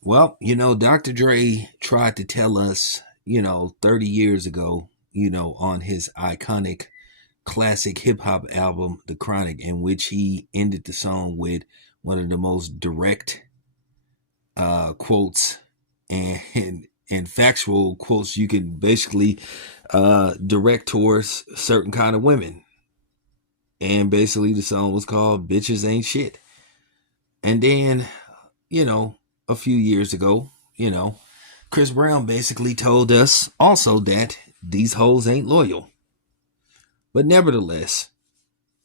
Well, Dr. Dre tried to tell us, 30 years ago, on his iconic classic hip hop album, The Chronic, in which he ended the song with one of the most direct quotes and factual quotes you can basically direct towards certain kind of women. And basically, the song was called "Bitches Ain't Shit." And then, you know, a few years ago, Chris Brown basically told us also that these hoes ain't loyal. But nevertheless,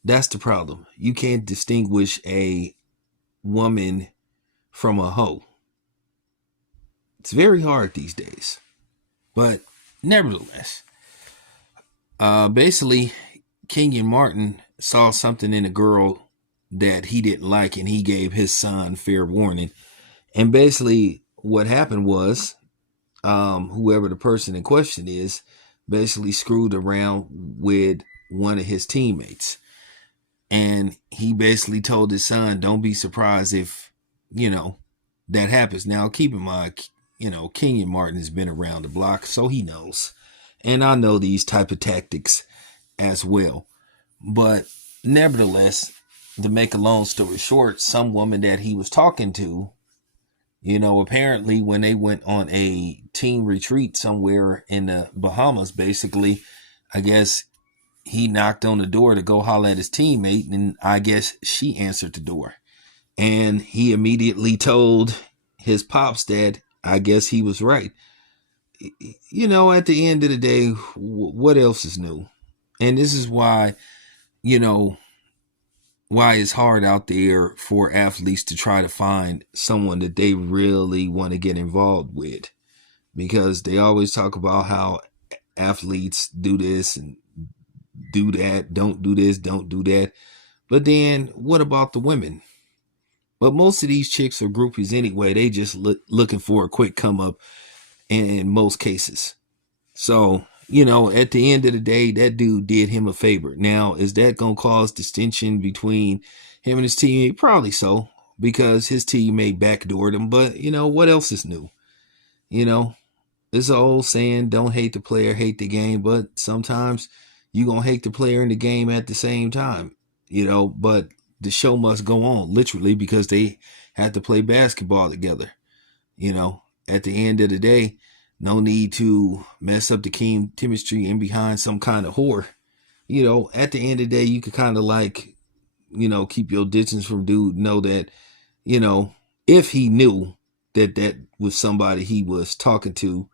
that's the problem. You can't distinguish a woman from a hoe. It's very hard these days. But nevertheless, basically, Kenyon Martin saw something in a girl that he didn't like, and he gave his son fair warning. And basically, what happened was, whoever the person in question is, basically screwed around with one of his teammates. And he basically told his son, don't be surprised if, that happens. Now, keep in mind, Kenyon Martin has been around the block, so he knows. And I know these type of tactics as well. But nevertheless, to make a long story short, some woman that he was talking to, apparently when they went on a team retreat somewhere in the Bahamas, basically, I guess he knocked on the door to go holler at his teammate, and I guess she answered the door. And he immediately told his pops that I guess he was right. At the end of the day, what else is new? And this is why, you know, why it's hard out there for athletes to try to find someone that they really want to get involved with, because they always talk about how athletes do this and do that, don't do this, don't do that. But then what about the women? But most of these chicks are groupies anyway. They just looking for a quick come up in most cases. So, at the end of the day, that dude did him a favor. Now, is that going to cause distinction between him and his teammate? Probably so, because his teammate backdoored him. But, what else is new? You know, it's an old saying, don't hate the player, hate the game. But sometimes you're going to hate the player and the game at the same time, but the show must go on, literally, because they have to play basketball together. At the end of the day, no need to mess up the team chemistry in behind some kind of whore. At the end of the day, you could kind of like, keep your distance from dude. Know that, you know, if he knew that that was somebody he was talking to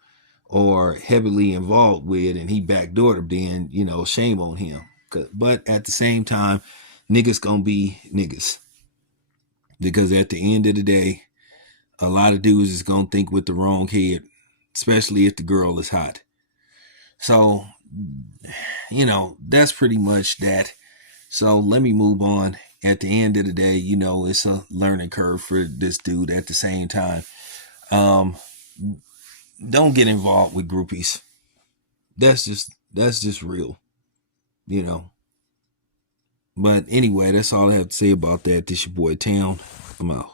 or heavily involved with and he backdoored him, then, shame on him. But at the same time, niggas gonna be niggas. Because at the end of the day, a lot of dudes is gonna think with the wrong head, especially if the girl is hot. So, that's pretty much that. So let me move on. At the end of the day, it's a learning curve for this dude at the same time. Um, don't get involved with groupies. That's just real, you know. But anyway, that's all I have to say about that. This your boy Town. I'm out.